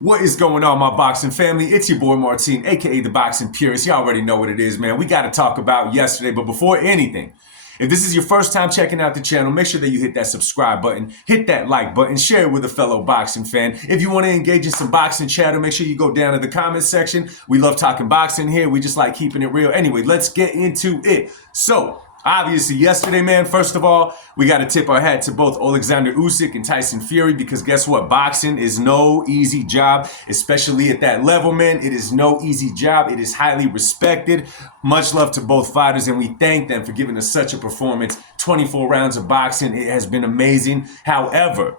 What is going on, my boxing family? It's your boy Martin, aka the Boxing Purist. You already know what it is, man. We got to talk about yesterday, but before anything, if this is your first time checking out the channel, make sure that you hit that subscribe button, hit that like button, share it with a fellow boxing fan. If you want to engage in some boxing chatter, make sure you go down to the comments section. We love talking boxing here. We just like keeping it real. Anyway, let's get into it. So, obviously, yesterday, man, first of all, we got to tip our hat to both Alexander Usyk and Tyson Fury because guess what? Boxing is no easy job, especially at that level, man. It is no easy job. It is highly respected. Much love to both fighters, and we thank them for giving us such a performance. 24 rounds of boxing. It has been amazing. However,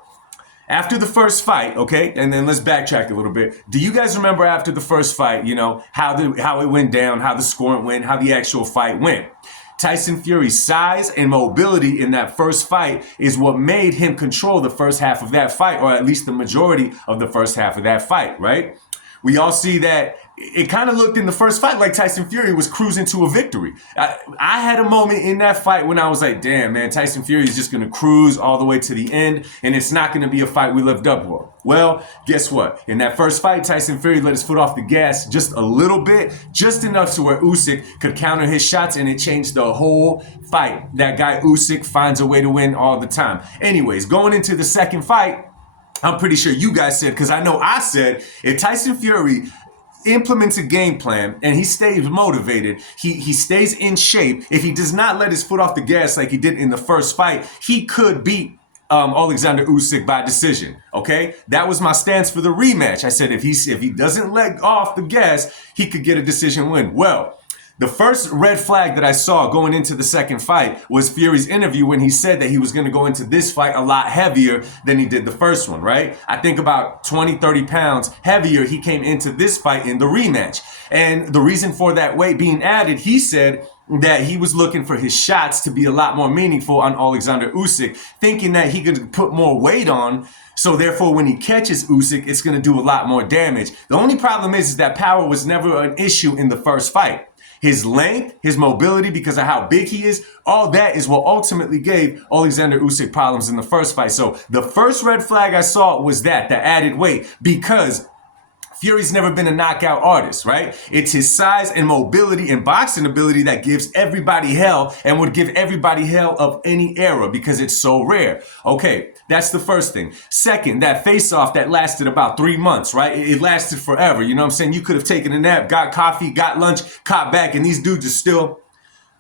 after the first fight, okay, and then let's backtrack a little bit. Do you guys remember after the first fight, how it went down, how the scoring went, how the actual fight went? Tyson Fury's size and mobility in that first fight is what made him control the first half of that fight, or at least the majority of the first half of that fight, right? We all see that it kind of looked in the first fight like Tyson Fury was cruising to a victory. I had a moment in that fight when I was like, damn, man, Tyson Fury is just going to cruise all the way to the end, and it's not going to be a fight we lived up for. Well, guess what? In that first fight, Tyson Fury let his foot off the gas just a little bit, just enough to where Usyk could counter his shots, and it changed the whole fight. That guy Usyk finds a way to win all the time. Anyways, going into the second fight, I'm pretty sure you guys said, because I know I said, if Tyson Fury implements a game plan and he stays motivated, he stays in shape, if he does not let his foot off the gas like he did in the first fight, he could beat Alexander Usyk by decision. Okay, that was my stance for the rematch. I said if he doesn't let off the gas, he could get a decision win. Well, the first red flag that I saw going into the second fight was Fury's interview when he said that he was going to go into this fight a lot heavier than he did the first one, right? I think about 20, 30 pounds heavier he came into this fight in the rematch. And the reason for that weight being added, he said that he was looking for his shots to be a lot more meaningful on Alexander Usyk, thinking that he could put more weight on. So therefore, when he catches Usyk, it's going to do a lot more damage. The only problem is that power was never an issue in the first fight. His length, his mobility, because of how big he is, all that is what ultimately gave Alexander Usyk problems in the first fight. So the first red flag I saw was that, the added weight, because Fury's never been a knockout artist, right? It's his size and mobility and boxing ability that gives everybody hell and would give everybody hell of any era because it's so rare. Okay, that's the first thing. Second, that face-off that lasted about 3 months, right? It lasted forever. You know what I'm saying? You could have taken a nap, got coffee, got lunch, caught back, and these dudes are still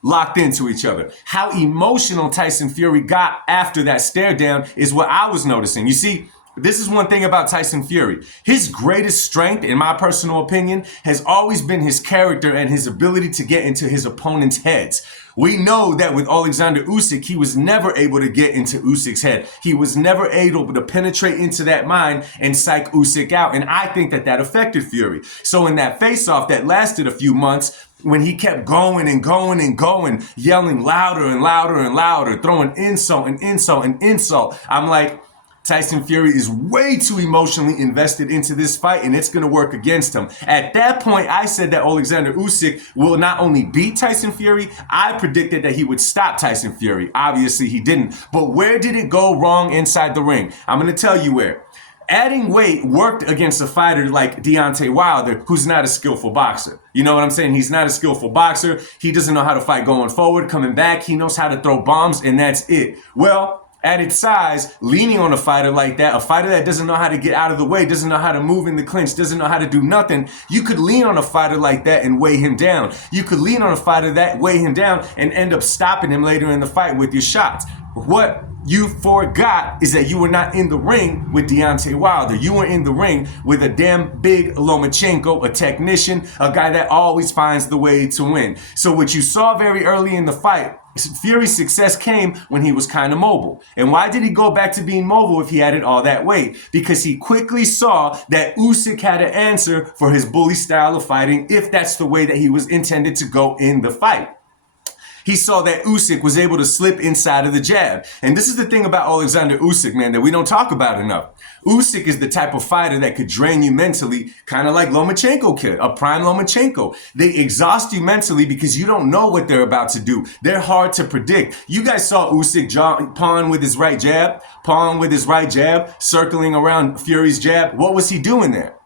locked into each other. How emotional Tyson Fury got after that stare down is what I was noticing. You see, this is one thing about Tyson Fury. His greatest strength, in my personal opinion, has always been his character and his ability to get into his opponent's heads. We know that with Alexander Usyk, he was never able to get into Usyk's head. He was never able to penetrate into that mind and psych Usyk out. And I think that that affected Fury. So in that face-off that lasted a few months, when he kept going and going and going, yelling louder and louder and louder, throwing insult and insult and insult, I'm like, Tyson Fury is way too emotionally invested into this fight, and it's going to work against him. At that point, I said that Alexander Usyk will not only beat Tyson Fury, I predicted that he would stop Tyson Fury. Obviously, he didn't. But where did it go wrong inside the ring? I'm going to tell you where. Adding weight worked against a fighter like Deontay Wilder, who's not a skillful boxer. You know what I'm saying? He's not a skillful boxer. He doesn't know how to fight going forward, coming back. He knows how to throw bombs, and that's it. Well, at its size, leaning on a fighter like that, a fighter that doesn't know how to get out of the way, doesn't know how to move in the clinch, doesn't know how to do nothing, you could lean on a fighter like that and weigh him down. You could lean on a fighter that weigh him down and end up stopping him later in the fight with your shots. What you forgot is that you were not in the ring with Deontay Wilder. You were in the ring with a damn big Lomachenko, a technician, a guy that always finds the way to win. So what you saw very early in the fight, Fury's success came when he was kind of mobile. And why did he go back to being mobile if he added all that weight? Because he quickly saw that Usyk had an answer for his bully style of fighting if that's the way that he was intended to go in the fight. He saw that Usyk was able to slip inside of the jab. And this is the thing about Alexander Usyk, man, that we don't talk about enough. Usyk is the type of fighter that could drain you mentally, kind of like Lomachenko could, a prime Lomachenko. They exhaust you mentally because you don't know what they're about to do. They're hard to predict. You guys saw Usyk pawn with his right jab, circling around Fury's jab. What was he doing there?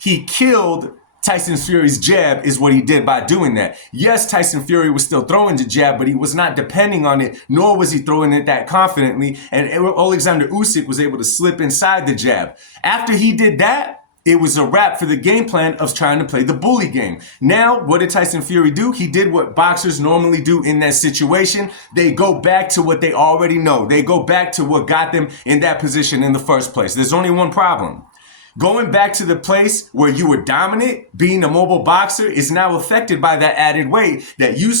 He killed Tyson Fury's jab is what he did by doing that. Yes, Tyson Fury was still throwing the jab, but he was not depending on it, nor was he throwing it that confidently. And Alexander Usyk was able to slip inside the jab. After he did that, it was a wrap for the game plan of trying to play the bully game. Now, what did Tyson Fury do? He did what boxers normally do in that situation. They go back to what they already know. They go back to what got them in that position in the first place. There's only one problem. Going back to the place where you were dominant, being a mobile boxer, is now affected by that added weight that you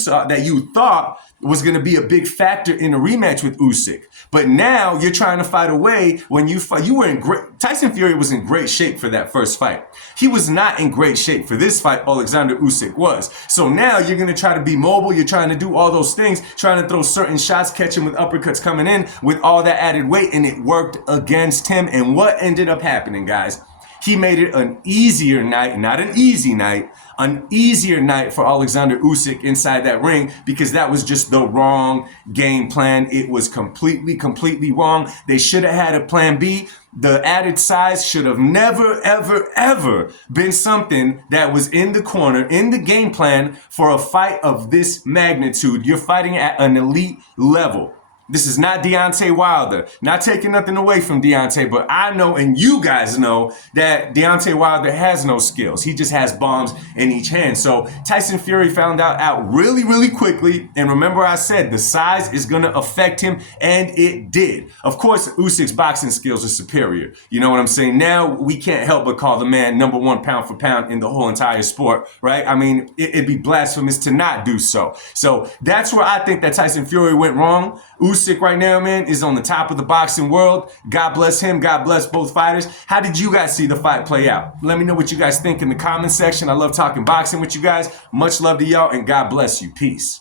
thought was going to be a big factor in a rematch with Usyk. But now you're trying to fight away when you were in great. Tyson Fury was in great shape for that first fight. He was not in great shape for this fight. Alexander Usyk was. So now you're going to try to be mobile. You're trying to do all those things, trying to throw certain shots, catch him with uppercuts coming in with all that added weight, and it worked against him. And what ended up happening, guys? He made it an easier night, not an easy night, an easier night for Alexander Usyk inside that ring, because that was just the wrong game plan. It was completely wrong. They should have had a plan B. The added size should have never, ever been something that was in the corner, in the game plan for a fight of this magnitude. You're fighting at an elite level. This is not Deontay Wilder. Not taking nothing away from Deontay, but I know, and you guys know, that Deontay Wilder has no skills. He just has bombs in each hand. So Tyson Fury found out really quickly. And remember I said the size is going to affect him, and it did. Of course, Usyk's boxing skills are superior. You know what I'm saying? Now we can't help but call the man #1 pound for pound in the whole entire sport, right? I mean, it'd be blasphemous to not do so. So that's where I think that Tyson Fury went wrong. Usyk right now, man, is on the top of the boxing world. God bless him. God bless both fighters. How did you guys see the fight play out? Let me know what you guys think in the comment section. I love talking boxing with you guys. Much love to y'all, and God bless you. Peace.